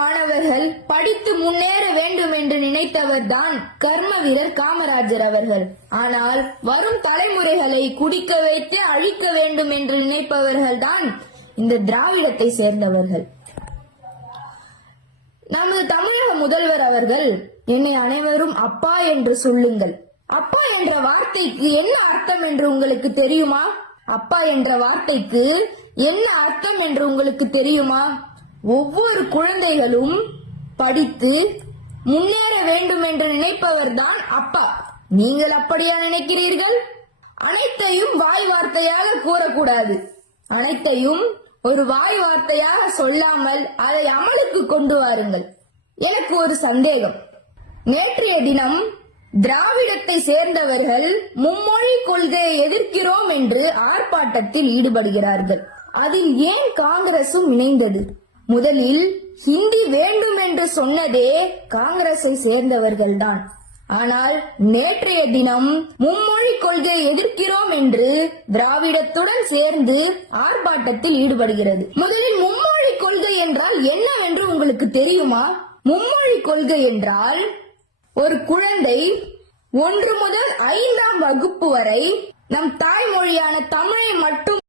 மாணவர்கள் படித்து முன்னேற வேண்டும் என்று நினைத்தவர்தான் கர்ம வீரர் காமராஜர் அவர்கள். ஆனால் வரும் தலைமுறைகளை குடிக்க வைத்து அழிக்க வேண்டும் என்று நினைப்பவர்கள் தான் இந்த திராவிடத்தை சேர்ந்தவர்கள். நமது தமிழக முதல்வர் அவர்கள், என்னை அனைவரும் அப்பா என்று சொல்லுங்கள். அப்பா என்ற வார்த்தைக்கு என்ன அர்த்தம் என்று உங்களுக்கு தெரியுமா? அப்பா என்ற வார்த்தைக்கு என்ன அர்த்தம் என்று உங்களுக்கு தெரியுமா? ஒவ்வொரு குழந்தைகளும் படித்து முன்னேற வேண்டும் என்று நினைப்பவர் தான் அப்பா. நீங்கள் அப்படியா நினைக்கிறீர்கள்? அனைத்தையும் வாய் வார்த்தையாக கூறக்கூடாது. அனைத்தையும் ஒரு வாய் வார்த்தையாக சொல்லாமல் அதை அமலுக்கு கொண்டு வாருங்கள். எனக்கு ஒரு சந்தேகம். நேற்றைய தினம் திராவிடத்தை சேர்ந்தவர்கள் மும்மொழி கொள்கையை எதிர்க்கிறோம் என்று ஆர்ப்பாட்டத்தில் ஈடுபடுகிறார்கள். அதில் ஏன் காங்கிரசும் இணைந்தது? முதலில் ஹிந்தி வேண்டும் என்று சொன்னதே காங்கிரஸை சேர்ந்தவர்கள்தான். ஆனால் நேற்றைய தினம் மும்மொழி கொள்கையை எதிர்க்கிறோம் என்று திராவிடத்துடன் சேர்ந்து ஆர்ப்பாட்டத்தில் ஈடுபடுகிறது. முதலில் மும்மொழி கொள்கை என்றால் என்னவென்று உங்களுக்கு தெரியுமா? மும்மொழி கொள்கை என்றால் ஒரு குழந்தை 1 முதல் 5ஆம் வகுப்பு வரை நம் தாய்மொழியான தமிழை மட்டும்